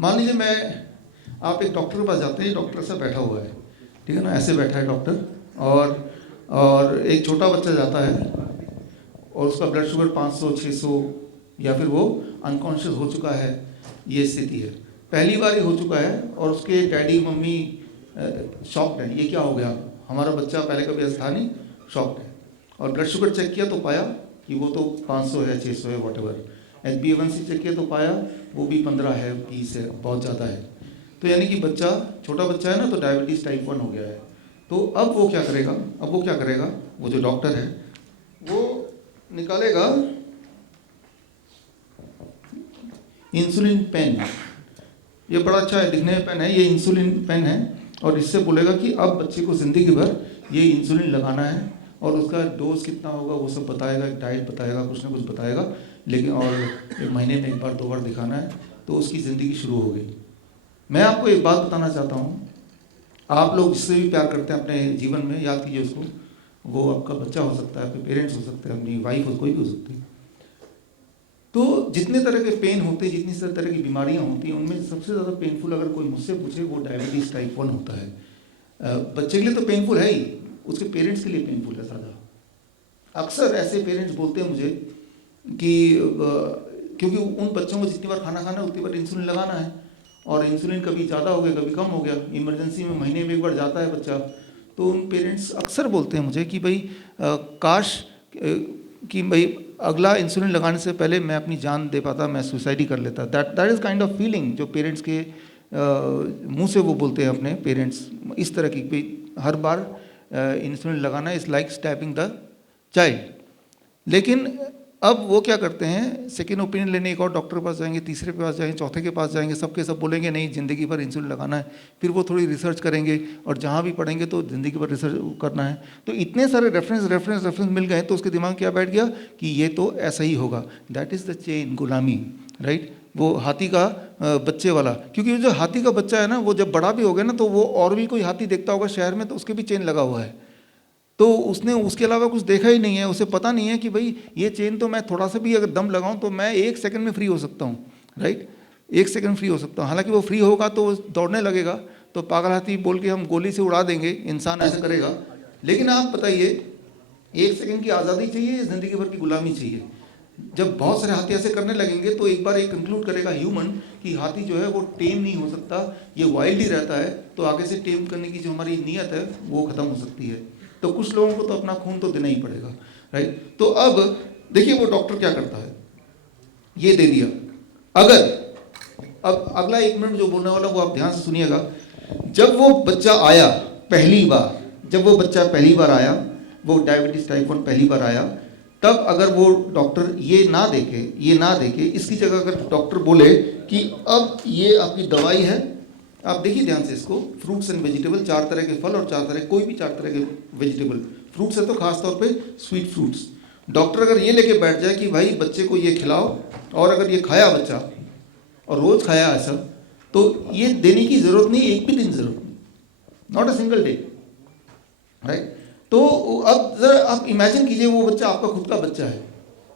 मान लीजिए आप एक डॉक्टर के पास जाते हैं, डॉक्टर से बैठा हुआ है, ठीक है ना, ऐसे बैठा है डॉक्टर, और एक छोटा बच्चा जाता है और उसका ब्लड शुगर 500 600 या फिर वो अनकॉन्शियस हो चुका है, ये स्थिति है, पहली बार ही हो चुका है, और उसके डैडी मम्मी शॉक्ड है, ये क्या हो गया, हमारा बच्चा पहले कभी ऐसा था नहीं, शॉक्ड है। और ब्लड शुगर चेक किया तो पाया कि वो तो 500 है 600 है वॉटेवर, HbA1c चेक किया तो पाया वो भी 15 है 20 है, बहुत ज़्यादा है। तो यानी कि बच्चा, छोटा बच्चा है ना, तो डायबिटीज़ टाइप 1 हो गया है। तो अब वो क्या करेगा, वो जो डॉक्टर है वो निकालेगा इंसुलिन पेन, ये बड़ा अच्छा है, दिखने में पेन है, ये इंसुलिन पेन है, और इससे बोलेगा कि अब बच्चे को ज़िंदगी भर ये इंसुलिन लगाना है, और उसका डोज कितना होगा वो सब बताएगा, एक डाइट बताएगा, कुछ ना कुछ बताएगा, लेकिन और एक महीने में 1 बार 2 बार दिखाना है, तो उसकी ज़िंदगी शुरू हो गई। मैं आपको एक बात बताना चाहता हूँ, आप लोग जिससे भी प्यार करते हैं अपने जीवन में, याद कीजिए उसको, वो आपका बच्चा हो सकता है, आपके पेरेंट्स हो सकते हैं, अपनी वाइफ हो, कोई भी हो सकती है। तो जितने तरह के पेन होते हैं, जितनी तरह की बीमारियां होती हैं, उनमें सबसे ज़्यादा पेनफुल अगर कोई मुझसे पूछे वो डायबिटीज़ टाइप 1 होता है। बच्चे के लिए तो पेनफुल है ही, उसके पेरेंट्स के लिए पेनफुल है ज़्यादा। अक्सर ऐसे पेरेंट्स बोलते हैं मुझे कि क्योंकि उन बच्चों को जितनी बार खाना खाना है उतनी बार इंसुलिन लगाना है, और इंसुलिन कभी ज़्यादा हो गया कभी कम हो गया, इमरजेंसी में महीने में 1 बार जाता है बच्चा। तो उन पेरेंट्स अक्सर बोलते हैं मुझे कि भाई काश कि भाई अगला इंसुलिन लगाने से पहले मैं अपनी जान दे पाता, मैं सुसाइड ही कर लेता। That is kind of feeling जो पेरेंट्स के मुंह से वो बोलते हैं अपने पेरेंट्स, इस तरह की भाई हर बार इंसुलिन लगाना is like stepping the child. लेकिन अब वो क्या करते हैं, सेकेंड ओपिनियन लेने एक और डॉक्टर के पास जाएंगे, तीसरे के पास जाएंगे, चौथे के पास जाएंगे, सबके सब बोलेंगे नहीं ज़िंदगी भर इंसुलिन लगाना है। फिर वो थोड़ी रिसर्च करेंगे, और जहाँ भी पढ़ेंगे तो ज़िंदगी भर रिसर्च करना है। तो इतने सारे रेफरेंस मिल गए, तो उसके दिमाग क्या बैठ गया कि ये तो ऐसा ही होगा। दैट इज़ द चेन, गुलामी, राइट। वो हाथी का बच्चे वाला, क्योंकि जो हाथी का बच्चा है ना, वो जब बड़ा भी हो गया ना, तो वो और भी कोई हाथी देखता होगा शहर में, तो उसके भी चेन लगा हुआ है, तो उसने उसके अलावा कुछ देखा ही नहीं है, उसे पता नहीं है कि भाई ये चेन तो मैं थोड़ा सा भी अगर दम लगाऊं तो मैं 1 सेकंड में फ्री हो सकता हूँ, राइट, 1 सेकंड फ्री हो सकता हूँ। हालांकि वो फ्री होगा तो दौड़ने लगेगा, तो पागल हाथी बोल के हम गोली से उड़ा देंगे, इंसान ऐसा करेगा। लेकिन आप बताइए, 1 सेकंड की आज़ादी चाहिए, ज़िंदगी भर की गुलामी चाहिए? जब बहुत सारे हाथी ऐसे करने लगेंगे तो एक बार एक कंक्लूड करेगा ह्यूमन कि हाथी जो है वो टेम नहीं हो सकता, ये वाइल्ड ही रहता है, तो आगे से टेम करने की जो हमारी नीयत है वो ख़त्म हो सकती है। तो कुछ लोगों को तो अपना खून तो देना ही पड़ेगा, राइट। तो अब देखिए वो डॉक्टर क्या करता है, ये दे दिया। अगर अब अगला 1 मिनट जो बोलने वाला वो आप ध्यान से सुनिएगा। जब वो बच्चा आया पहली बार, आया, वो डायबिटीज टाइप 1 पहली बार आया, तब अगर वो डॉक्टर ये ना देखे, इसकी जगह अगर डॉक्टर बोले कि अब ये आपकी दवाई है, आप देखिए ध्यान से इसको, फ्रूट्स एंड वेजिटेबल, 4 तरह के फल और 4 तरह, कोई भी 4 तरह के वेजिटेबल, फ्रूट्स है तो खासतौर पे स्वीट फ्रूट्स। डॉक्टर अगर ये लेके बैठ जाए कि भाई बच्चे को ये खिलाओ, और अगर ये खाया बच्चा और रोज़ खाया ऐसा, तो ये देने की ज़रूरत नहीं, एक भी दिन ज़रूरत नहीं, not a single day, right. तो अब ज़रा आप इमेजिन कीजिए वो बच्चा आपका खुद का बच्चा है,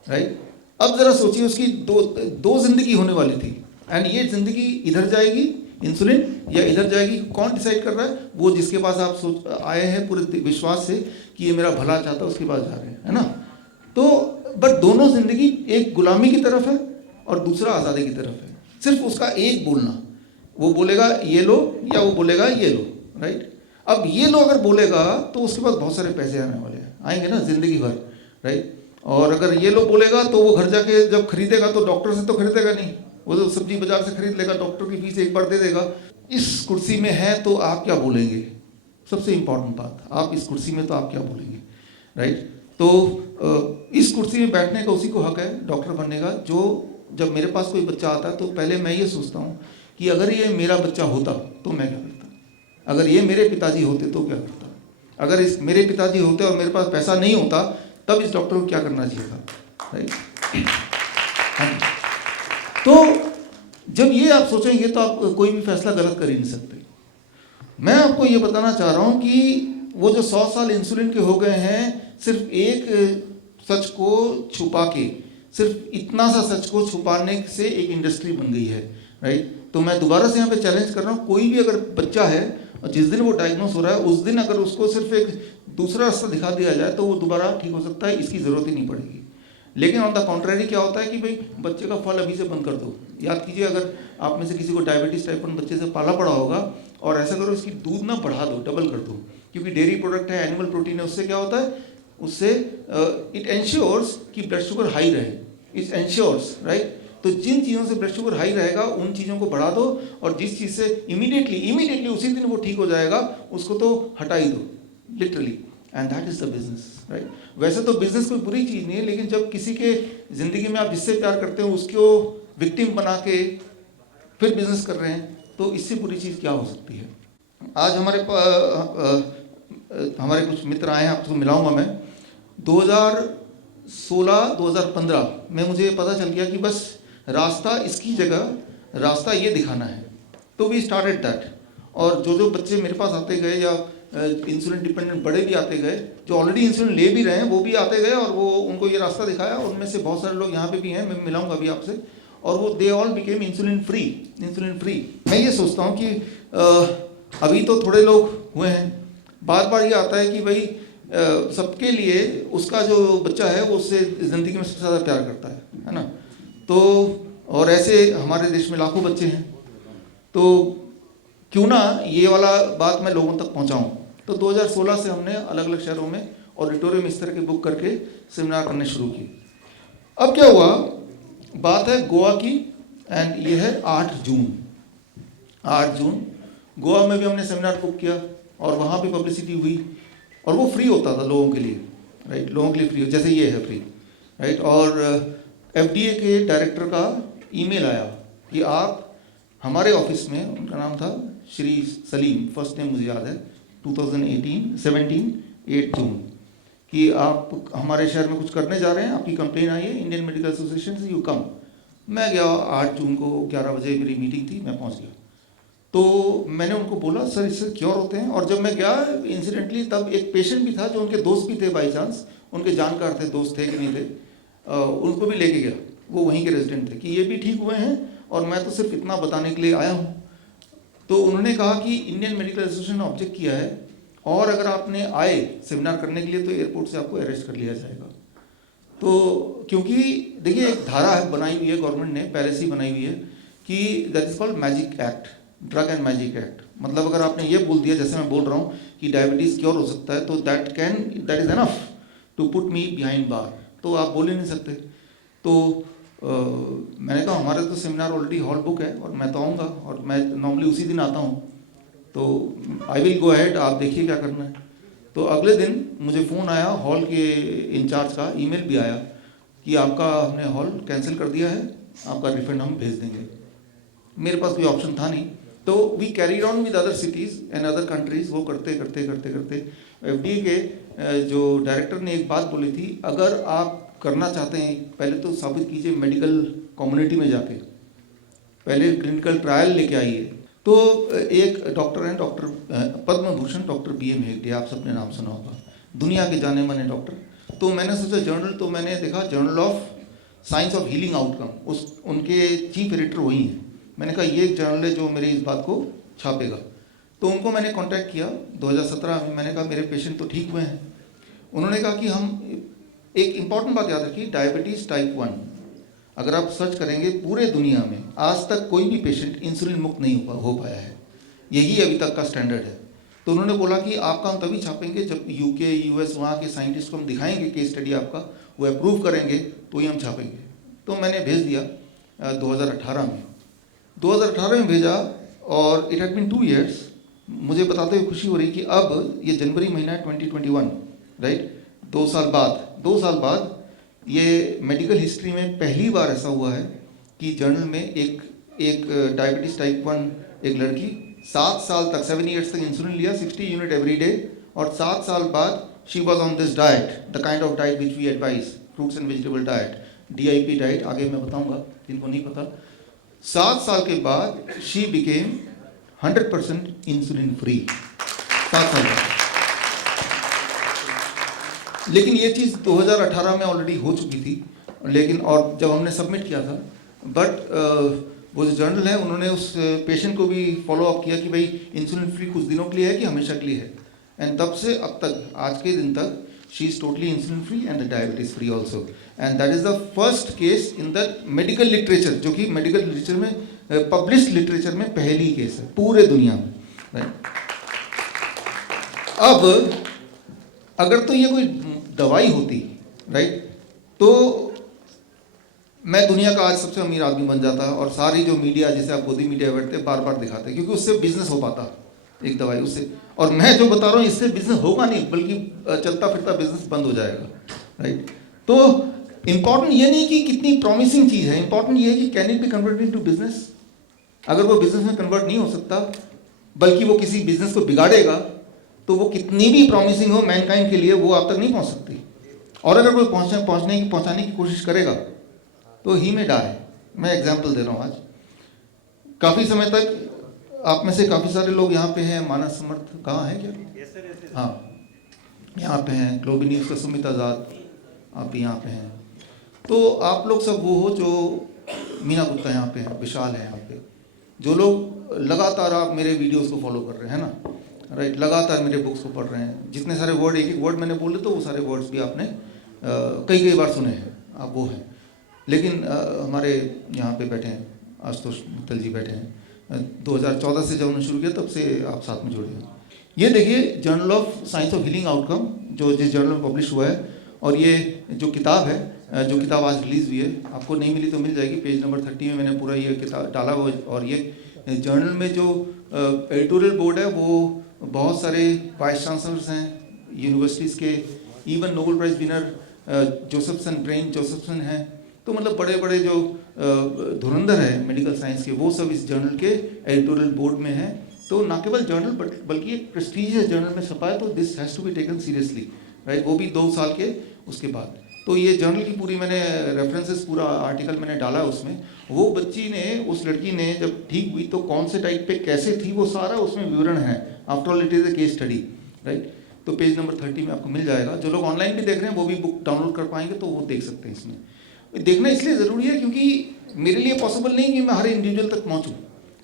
राइट। अब ज़रा सोचिए उसकी दो ज़िंदगी होने वाली थी, एंड ये ज़िंदगी इधर जाएगी इंसुलिन या इधर जाएगी, कौन डिसाइड कर रहा है? वो जिसके पास आप आए हैं पूरे विश्वास से कि ये मेरा भला चाहता है, उसके पास जा रहे हैं, है ना। तो बट दोनों ज़िंदगी, एक गुलामी की तरफ है और दूसरा आज़ादी की तरफ है। सिर्फ उसका एक बोलना, वो बोलेगा ये लो या वो बोलेगा ये लो, राइट। अब ये लो अगर बोलेगा तो उसके पास बहुत सारे पैसे आने वाले हैं, आएंगे ना ज़िंदगी भर, राइट। और अगर ये लो बोलेगा तो वो घर जाके जब खरीदेगा तो डॉक्टर से तो खरीदेगा नहीं, वो तो सब्जी बाजार से खरीद लेगा, डॉक्टर की फीस 1 बार दे देगा। इस कुर्सी में है तो आप क्या बोलेंगे? सबसे इंपॉर्टेंट बात, आप इस कुर्सी में तो आप क्या बोलेंगे, राइट। तो इस कुर्सी में बैठने का उसी को हक है डॉक्टर बनने का। जो जब मेरे पास कोई बच्चा आता है तो पहले मैं ये सोचता हूँ कि अगर ये मेरा बच्चा होता तो मैं क्या करता, अगर ये मेरे पिताजी होते तो क्या करता, अगर इस मेरे पिताजी होते और मेरे पास पैसा नहीं होता तब इस डॉक्टर को क्या करना चाहिए था, राइट। तो जब ये आप सोचेंगे तो आप कोई भी फैसला गलत कर ही नहीं सकते। मैं आपको ये बताना चाह रहा हूँ कि वो जो 100 साल इंसुलिन के हो गए हैं, सिर्फ एक सच को छुपा के, सिर्फ इतना सा सच को छुपाने से एक इंडस्ट्री बन गई है, राइट। तो मैं दोबारा से यहाँ पे चैलेंज कर रहा हूँ, कोई भी अगर बच्चा है और जिस दिन वो डायग्नोस हो रहा है उस दिन अगर उसको सिर्फ एक दूसरा रास्ता दिखा दिया जाए तो वो दोबारा ठीक हो सकता है, इसकी ज़रूरत ही नहीं पड़ेगी। लेकिन ऑन द कॉन्ट्रेरी क्या होता है कि भाई बच्चे का फल अभी से बंद कर दो। याद कीजिए, अगर आप में से किसी को डायबिटीज़ टाइप 1 बच्चे से पाला पड़ा होगा और ऐसा करो इसकी दूध ना बढ़ा दो, डबल कर दो, क्योंकि डेयरी प्रोडक्ट है, एनिमल प्रोटीन है, उससे क्या होता है, उससे इट एंश्योर्स कि ब्लड शुगर हाई रहे, इट एंश्योर्स, राइट। तो जिन चीज़ों से ब्लड शुगर हाई रहेगा उन चीज़ों को बढ़ा दो, और जिस चीज़ से इमीडिएटली उसी दिन वो ठीक हो जाएगा उसको तो हटा ही दो, literally. And that is the business, right. वैसे तो बिजनेस कोई बुरी चीज़ नहीं है, लेकिन जब किसी के ज़िंदगी में आप जिससे प्यार करते हो उसको विक्टिम बना के फिर बिजनेस कर रहे हैं, तो इससे बुरी चीज़ क्या हो सकती है। आज हमारे कुछ मित्र आए हैं, आपको मिलाऊंगा मैं। 2016-2015 में मुझे पता चल गया कि बस रास्ता इसकी जगह रास्ता ये दिखाना है, तो वी स्टार्टेड दैट। और जो बच्चे मेरे पास आते गए या इंसुलिन डिपेंडेंट बड़े भी आते गए, जो ऑलरेडी इंसुलिन ले भी रहे हैं वो भी आते गए, और वो उनको ये रास्ता दिखाया। उनमें से बहुत सारे लोग यहाँ पे भी हैं, मैं मिलाऊंगा अभी आपसे, और वो they all became insulin free. मैं ये सोचता हूँ कि अभी तो थोड़े लोग हुए हैं, बार बार ये आता है कि भाई सबके लिए उसका जो बच्चा है वो उससे ज़िंदगी में सबसे ज़्यादा प्यार करता है ना। तो और ऐसे हमारे देश में लाखों बच्चे हैं, तो क्यों ना ये वाला बात मैं लोगों तक पहुंचाऊं। तो 2016 से हमने अलग अलग शहरों में ऑडिटोरियम इस तरह के बुक करके सेमिनार करने शुरू किए। अब क्या हुआ, बात है गोवा की, एंड ये है 8 जून गोवा में भी हमने सेमिनार बुक किया और वहाँ भी पब्लिसिटी हुई, और वो फ्री होता था लोगों के लिए, राइट, लोगों के लिए फ्री, जैसे ये है फ्री, राइट। और FDA के डायरेक्टर का ईमेल आया कि आप हमारे ऑफिस में, उनका नाम था श्री सलीम, फर्स्ट नेम मुझे याद है, 2017 8 जून, कि आप हमारे शहर में कुछ करने जा रहे हैं, आपकी कंप्लेन आई है इंडियन मेडिकल एसोसिएशन से, यू कम। मैं गया, 8 जून को 11 बजे मेरी मीटिंग थी, मैं पहुंच गया। तो मैंने उनको बोला सर इससे क्योर होते हैं, और जब मैं गया इंसिडेंटली तब एक पेशेंट भी था जो उनके दोस्त भी थे, बाई चांस उनके जानकार थे, दोस्त थे कि नहीं थे, उनको भी लेके गया, वो वहीं के रेजिडेंट थे, कि ये भी ठीक हुए हैं और मैं तो सिर्फ इतना बताने के लिए आया हूँ। तो उन्होंने कहा कि इंडियन मेडिकल एसोसिएशन ने ऑब्जेक्ट किया है, और अगर आपने आए सेमिनार करने के लिए तो एयरपोर्ट से आपको अरेस्ट कर लिया जाएगा। तो क्योंकि देखिए एक धारा है बनाई हुई है गवर्नमेंट ने, पहले से ही बनाई हुई है, कि that is called magic act, drug and magic act. मतलब अगर आपने ये बोल दिया, जैसे मैं बोल रहा हूँ कि डायबिटीज़ क्योर हो सकता है, तो that is enough to put me behind bar, तो आप बोल ही नहीं सकते। तो मैंने कहा हमारे तो सेमिनार ऑलरेडी हॉल बुक है और मैं तो आऊँगा, और मैं नॉर्मली उसी दिन आता हूँ, तो आई विल गो अहेड, आप देखिए क्या करना है। तो अगले दिन मुझे फ़ोन आया हॉल के इंचार्ज का, ईमेल भी आया कि आपका हमने हॉल कैंसिल कर दिया है, आपका रिफंड हम भेज देंगे। मेरे पास कोई ऑप्शन था नहीं, तो we carry on with other cities and other countries. वो करते करते FDA के जो डायरेक्टर ने एक बात बोली थी, अगर आप करना चाहते हैं पहले तो साबित कीजिए मेडिकल कम्युनिटी में जाके, पहले क्लिनिकल ट्रायल लेके आइए। तो एक डॉक्टर हैं, doctor Padma Bhushan doctor BM Hegde, आप सबने नाम सुना होगा, दुनिया के जाने माने डॉक्टर। तो मैंने सोचा जर्नल, तो मैंने देखा journal of science of healing outcome, उनके चीफ एडिटर वही हैं। मैंने कहा ये एक जर्नल है जो मेरी इस बात को छापेगा। तो उनको मैंने कांटेक्ट किया 2017 में, मैंने कहा मेरे पेशेंट तो ठीक हुए हैं। उन्होंने कहा कि हम, एक इम्पॉर्टेंट बात याद रखिए, डायबिटीज़ टाइप 1 अगर आप सर्च करेंगे पूरे दुनिया में आज तक कोई भी पेशेंट इंसुलिन मुक्त नहीं हो पाया है, यही अभी तक का स्टैंडर्ड है। तो उन्होंने बोला कि आपका हम तभी छापेंगे जब UK US वहाँ के साइंटिस्ट को हम दिखाएंगे केस स्टडी आपका, वो अप्रूव करेंगे तो ही हम छापेंगे। तो मैंने भेज दिया 2018 में भेजा, और इट हैड बीन 2 years। मुझे बताते हुए खुशी हो रही कि अब ये जनवरी महीना है 2021, राइट, 2 साल बाद ये मेडिकल हिस्ट्री में पहली बार ऐसा हुआ है कि जर्नल में एक डायबिटीज़ टाइप 1 एक लड़की 7 साल तक 7 years तक इंसुलिन लिया 60 यूनिट एवरी डे, और 7 साल बाद she was on this diet, the kind of diet which we advise, fruits and vegetable diet, DIP diet, आगे मैं बताऊंगा जिनको नहीं पता। 7 साल के बाद शी बिकेम 100% इंसुलिन फ्री, 7 साल बाद। लेकिन ये चीज़ 2018 में ऑलरेडी हो चुकी थी, लेकिन और जब हमने सबमिट किया था, बट वो जो जर्नल है उन्होंने उस पेशेंट को भी फॉलो अप किया कि भाई इंसुलिन फ्री कुछ दिनों के लिए है कि हमेशा के लिए है, एंड तब से अब तक आज के दिन तक she is totally insulin free and diabetes free also, and that is the first case in the medical literature, जो कि मेडिकल लिटरेचर में पब्लिश्ड लिटरेचर में पहली केस है पूरे दुनिया में, राइट। अब अगर तो ये कोई दवाई होती, राइट, तो मैं दुनिया का आज सबसे अमीर आदमी बन जाता, और सारी जो मीडिया, जैसे आप गोदी मीडिया बैठते बार बार दिखाते, क्योंकि उससे बिजनेस हो पाता एक दवाई उससे, और मैं जो बता रहा हूँ इससे बिजनेस होगा नहीं, बल्कि चलता फिरता बिजनेस बंद हो जाएगा, राइट। तो इम्पॉर्टेंट ये नहीं कि कितनी प्रॉमिसिंग चीज़ है, इंपॉर्टेंट ये है कि can it be converted into business. अगर वो बिजनेस में कन्वर्ट नहीं हो सकता, बल्कि वो किसी बिजनेस को बिगाड़ेगा, तो वो कितनी भी प्रॉमिसिंग हो मैनकाइंड के लिए, वो आप तक नहीं पहुँच सकती। और अगर कोई पहुँचाने की कोशिश करेगा तो ही में डाई। मैं एग्जाम्पल दे रहा हूँ। आज काफ़ी समय तक आप में से काफ़ी सारे लोग यहाँ पे हैं, मानस समर्थ कहाँ है क्या? हाँ, यहाँ पे हैं, ग्लोबल न्यूज़ का सुमित आज़ाद, आप भी यहाँ पे हैं। तो आप लोग सब वो हो जो मीना गुप्ता यहाँ पे हैं, विशाल है यहाँ पे, जो लोग लगातार आप मेरे वीडियोस को फॉलो कर रहे हैं ना, राइट, लगातार मेरे बुक्स को पढ़ रहे हैं। जितने सारे वर्ड, एक एक वर्ड मैंने बोले तो वो सारे वर्ड्स भी आपने कई बार सुने हैं, आप वो हैं। लेकिन हमारे यहाँ पे बैठे हैं आशुतोष मित्तल जी बैठे हैं, 2014 से जब उन्होंने शुरू किया तब से आप साथ में जुड़े हैं। ये देखिए journal of science of healing outcome, जो जिस जर्नल में पब्लिश हुआ है, और ये जो किताब है, जो किताब आज रिलीज़ हुई है, आपको नहीं मिली तो मिल जाएगी, पेज नंबर 30 में मैंने पूरा ये किताब डाला हुआ। और ये जर्नल में जो एडिटोरियल बोर्ड है वो बहुत सारे वाइस चांसलर्स हैं यूनिवर्सिटीज़ के, even Nobel prize winner Josephson, brain Josephson हैं। तो मतलब बड़े बड़े जो धुरंधर है मेडिकल साइंस के, वो सब इस जर्नल के एडिटोरियल बोर्ड में हैं। तो ना केवल जर्नल बल्कि एक प्रेस्टीजियस जर्नल में छपा है, तो this has to be taken seriously, right, वो भी 2 साल के उसके बाद। तो ये जर्नल की पूरी मैंने रेफरेंसेस, पूरा आर्टिकल मैंने डाला है उसमें। वो बच्ची ने, उस लड़की ने जब ठीक हुई तो कौन से टाइप पे कैसे थी, वो सारा उसमें विवरण है। After all it is a case study, right. तो पेज नंबर 30 में आपको मिल जाएगा। जो लोग ऑनलाइन भी देख रहे हैं वो भी बुक डाउनलोड कर पाएंगे, तो वो देख सकते हैं। इसमें देखना इसलिए ज़रूरी है क्योंकि मेरे लिए पॉसिबल नहीं कि मैं हर इंडिविजुअल तक पहुंचूं,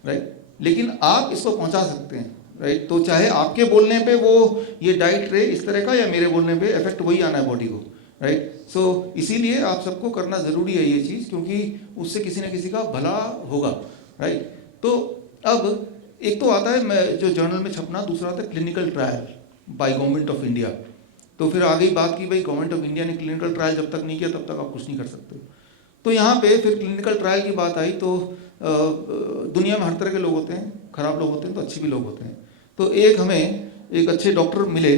राइट, लेकिन आप इसको पहुंचा सकते हैं, राइट। तो चाहे आपके बोलने पे वो ये डाइट रहे इस तरह का, या मेरे बोलने पे इफेक्ट वही आना है बॉडी को, राइट। सो इसीलिए आप सबको करना ज़रूरी है ये चीज़, क्योंकि उससे किसी न किसी का भला होगा, राइट। तो अब एक तो आता है जो जर्नल में छपना, दूसरा आता है clinical trial by government of India. तो फिर आ गई बात की भाई गवर्नमेंट ऑफ इंडिया ने क्लिनिकल ट्रायल जब तक नहीं किया तब तक आप कुछ नहीं कर सकते। तो यहाँ पे फिर क्लिनिकल ट्रायल की बात आई। तो दुनिया में हर तरह के लोग होते हैं, खराब लोग होते हैं तो अच्छे भी लोग होते हैं। तो हमें एक अच्छे डॉक्टर मिले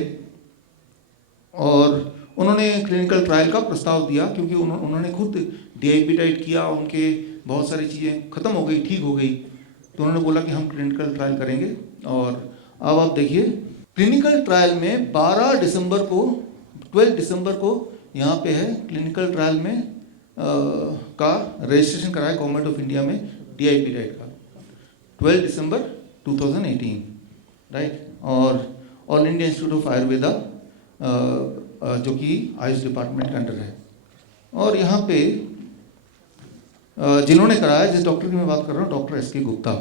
और उन्होंने क्लिनिकल ट्रायल का प्रस्ताव दिया, क्योंकि उन्होंने खुद DIP डाइट किया, उनके बहुत सारी चीज़ें ख़त्म हो गई, ठीक हो गई। तो उन्होंने बोला कि हम क्लिनिकल ट्रायल करेंगे। और अब आप देखिए क्लिनिकल ट्रायल में 12 दिसंबर को, 12 दिसंबर को यहाँ पे है क्लिनिकल ट्रायल में का रजिस्ट्रेशन कराया गवर्नमेंट ऑफ इंडिया में DIP डाइट का, 12 दिसंबर 2018, राइट। और all India institute of Ayurveda, जो कि आयुष डिपार्टमेंट के अंडर है। और यहाँ पे जिन्होंने कराया, जिस डॉक्टर की मैं बात कर रहा हूँ, डॉक्टर SK गुप्ता,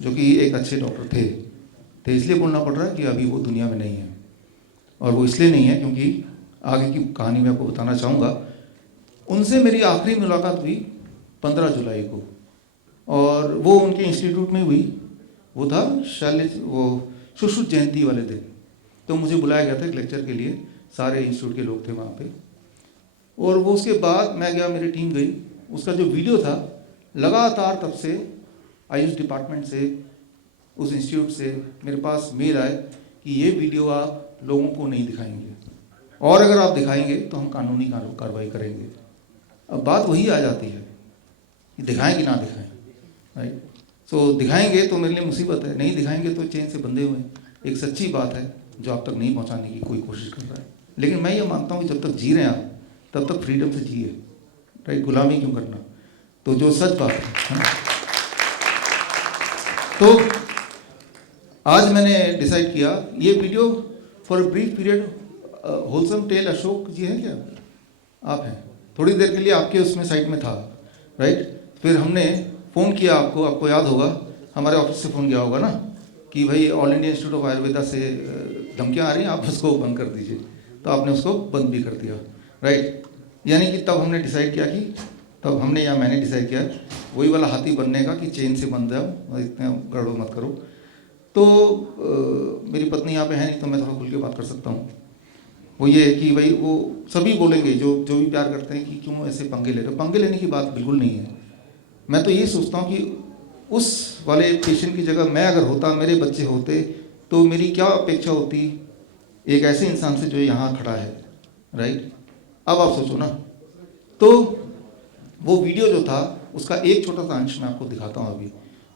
जो कि एक अच्छे डॉक्टर थे। तो इसलिए बोलना पड़ रहा है कि अभी वो दुनिया में नहीं है। और वो इसलिए नहीं है क्योंकि आगे की कहानी मैं आपको बताना चाहूँगा। उनसे मेरी आखिरी मुलाकात हुई 15 जुलाई को, और वो उनके इंस्टीट्यूट में हुई। वो था वो सुश्रुत जयंती वाले दिन। तो मुझे बुलाया गया था एक लेक्चर के लिए, सारे इंस्टीट्यूट के लोग थे वहाँ पे। और वो उसके बाद मैं गया, मेरी टीम गई। उसका जो वीडियो था, लगातार तब से आयुष डिपार्टमेंट से, उस इंस्टीट्यूट से मेरे पास मेल आए कि ये वीडियो आप लोगों को नहीं दिखाएंगे, और अगर आप दिखाएंगे तो हम कानूनी कार्रवाई करेंगे। अब बात वही आ जाती है कि दिखाएं कि ना दिखाएं, राइट। सो दिखाएंगे तो मेरे लिए मुसीबत है, नहीं दिखाएंगे तो चेन से बंधे हुए हैं। एक सच्ची बात है जो आप तक नहीं पहुंचाने की कोई कोशिश कर रहा है। लेकिन मैं ये मानता हूँ कि जब तक जी रहे हैं आप, तब तक फ्रीडम से जिए, राइट। गुलामी क्यों करना। तो जो सच बात है। तो आज मैंने डिसाइड किया ये video for a brief period, wholesome tale, Ashok ji हैं क्या? आप हैं, थोड़ी देर के लिए आपके उसमें साइड में था, राइट। फिर हमने फ़ोन किया आपको याद होगा, हमारे ऑफिस से फ़ोन किया होगा ना कि भाई all India institute of Ayurveda से धमकियाँ आ रही हैं, आप उसको बंद कर दीजिए। तो आपने उसको बंद भी कर दिया, राइट। यानी कि तब हमने डिसाइड किया कि तब हमने या मैंने डिसाइड किया वही वाला हाथी बनने का कि चेन से बंध जाओ, इतना गड़बड़ मत करो। तो मेरी पत्नी यहाँ पे है नहीं तो मैं थोड़ा खुल के बात कर सकता हूँ। वो ये है कि भाई वो सभी बोलेंगे जो भी प्यार करते हैं कि क्यों ऐसे पंगे ले रहे हो। पंगे लेने की बात बिल्कुल नहीं है। मैं तो ये सोचता हूँ कि उस वाले पेशेंट की जगह मैं अगर होता, मेरे बच्चे होते, तो मेरी क्या अपेक्षा होती एक ऐसे इंसान से जो यहाँ खड़ा है, राइट। अब आप सोचो ना। तो वो वीडियो जो था उसका एक छोटा सा अंश मैं आपको दिखाता हूँ अभी।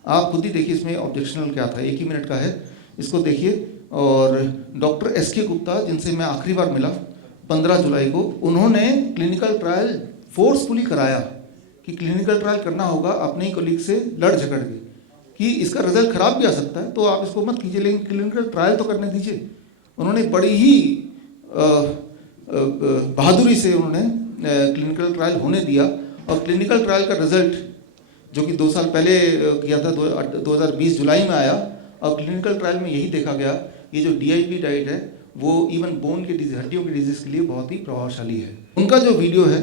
आप खुद ही देखिए इसमें ऑब्जेक्शनल क्या था, 1 ही मिनट का है, इसको देखिए। और डॉक्टर SK गुप्ता जिनसे मैं आखिरी बार मिला 15 जुलाई को, उन्होंने क्लिनिकल ट्रायल फोर्सफुली कराया कि क्लिनिकल ट्रायल करना होगा अपने ही कलीग से लड़ झगड़ के कि इसका रिजल्ट खराब भी आ सकता है तो आप इसको मत कीजिए, लेकिन क्लिनिकल ट्रायल तो करने दीजिए। उन्होंने बड़ी ही बहादुरी से उन्होंने क्लिनिकल ट्रायल होने दिया और क्लिनिकल ट्रायल का रिजल्ट जो कि 2 साल पहले किया था 2020 जुलाई में आया। और क्लिनिकल ट्रायल में यही देखा गया ये जो DIP डाइट है वो इवन बोन के डिजीज, हड्डियों के डिजीज के लिए बहुत ही प्रभावशाली है। उनका जो वीडियो है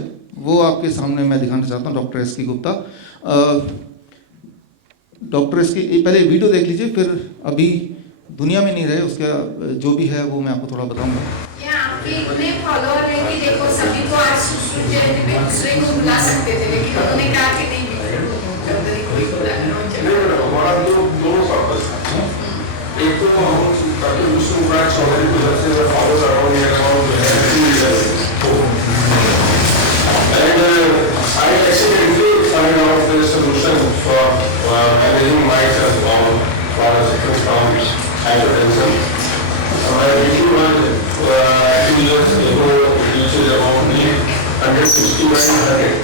वो आपके सामने मैं दिखाना चाहता हूँ, doctor SK Gupta. Doctor SK पहले वीडियो देख लीजिए, फिर अभी दुनिया में नहीं रहे, उसका जो भी है वो मैं आपको थोड़ा बताऊंगा। आपके इतने फॉलोअर हैं कि देखो सभी को आज सुश्रुत जयंती पे दूसरे को बुला सकते थे, लेकिन उन्होंने कहा कि नहीं हमारा दो पर्पस है। एक तो हम डॉक्टर विष्णु राज चौधरी को जब से फॉलो कर रहा हूँ I accidentally found out the solution for managing myself on for a second from hypertension. My BP was 2 years ago reaches around 160/100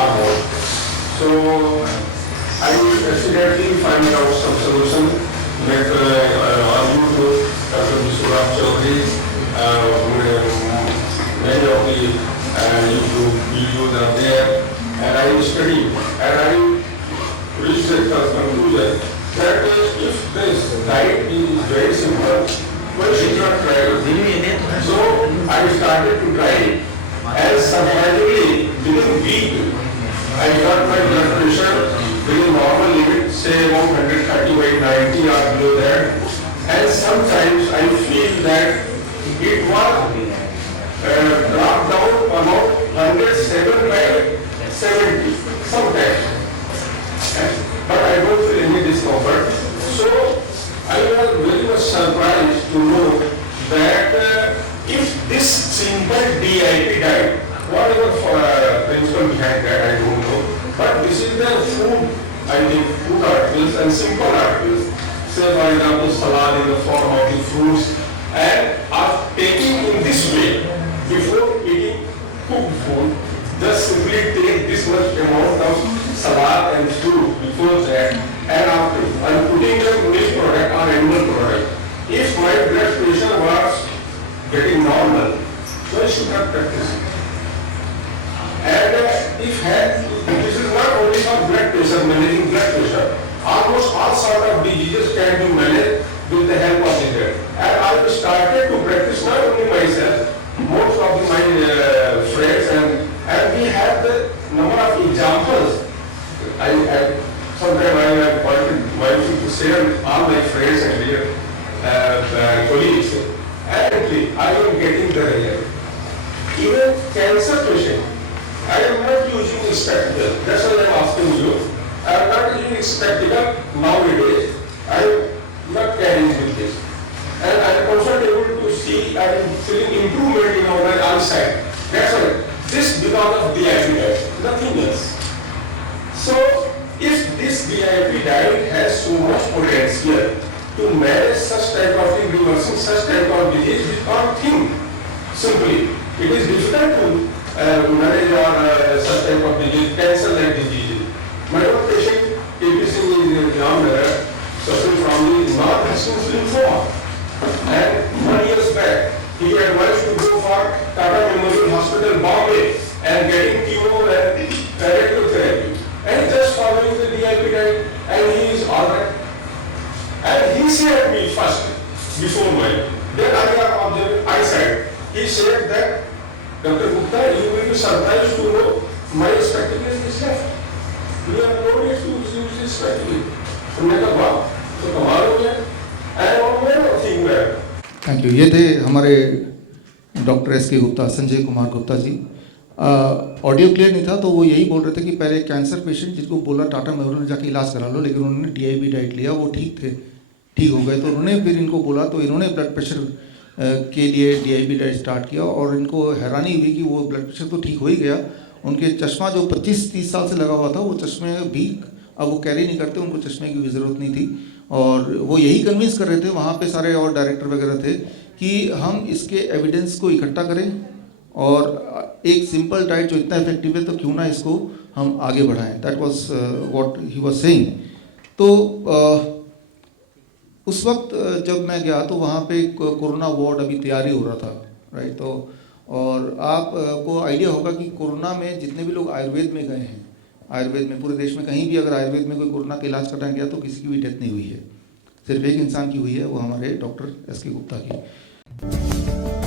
or more. So I accidentally find out some solution with on YouTube, Dr. Vishwanath Chaudhary, many of the YouTube videos are there, and I study and I reached the conclusion that if this diet is very simple, why should not try it? So I started to try it, and surprisingly within a week I got my blood pressure within normal limit, say about 130/90 or below that, and sometimes I feel that it was dropped down about 107/70 sometimes, but I don't feel any discomfort. So I was very much surprised to know that if this simple DIP diet, whatever principle behind that I don't know, but this is the food, I think food articles and simple articles, say for example salad in the form of the fruits, and are taking in this way before eating cooked food. Just simply take this much amount of salad and fruit before that, and after I'm putting the milk product or animal product. If my blood pressure was getting normal, so I should not practice it. And this is not only for blood pressure, managing blood pressure. Almost all sort of diseases can be managed with the help of it. And I started to practice not only myself, most of my friends, and we have the number of examples. Sometimes I have pointed to share with all my friends and dear colleagues. Apparently, I am getting the result. Even cancer patient, I am not using spectacle. That's why I am asking you. I am not using spectacle nowadays. I am not carrying with this. And I am also able to see, I am feeling improvement in our eyesight. That's why. This because of DIP diet, nothing else. So, if this DIP diet has so much potential to manage such type of thing, reversing such type of disease, we can't think simply. It is difficult to manage or such type of disease, cancer-like disease. My own patient, KP Singh is a young man, suffering from the non-Hodgkin's lymphoma. And 1 year back, he advised to go for Tata Memorial Hospital, Bombay, and getting chemo my spectacle is left. We are no need to use this spectacle. उन्होंने कहा वाह तो कमाल हो गया. I am aware of thing there. Thank you. ये थे हमारे doctor S K. Gupta, Sanjay Kumar Gupta ji. Audio clear नहीं था तो वो यही बोल रहे थे कि पहले कैंसर पेशेंट जिसको बोला टाटा मेमोरियल में जाके इलाज करा लो, लेकिन उन्होंने DIB डाइट लिया, वो ठीक थे, ठीक हो गए। तो उन्होंने फिर इनको बोला तो इन्होंने ब्लड प्रेशर के लिए DIB डाइट स्टार्ट किया और इनको हैरानी हुई कि वो ब्लड प्रेशर तो ठीक हो ही गया, उनके चश्मा जो 25-30 साल से लगा हुआ था वो चश्मे भी अब वो कैरी नहीं करते, उनको चश्मे की भी ज़रूरत नहीं थी। और वो यही कन्विंस कर रहे थे, वहाँ पे सारे और डायरेक्टर वगैरह थे कि हम इसके एविडेंस को इकट्ठा करें और एक सिंपल डाइट जो इतना इफेक्टिव है तो क्यों ना इसको हम आगे बढ़ाएं। That was what he was saying. तो उस वक्त जब मैं गया तो वहाँ पे कोरोना वार्ड अभी तैयारी हो रहा था, राइट। तो और आपको आइडिया होगा कि कोरोना में जितने भी लोग आयुर्वेद में गए हैं, आयुर्वेद में पूरे देश में कहीं भी अगर आयुर्वेद में कोई कोरोना का इलाज करना गया तो किसी की भी डेथ नहीं हुई है, सिर्फ एक इंसान की हुई है, वो हमारे डॉक्टर एस.के. गुप्ता की।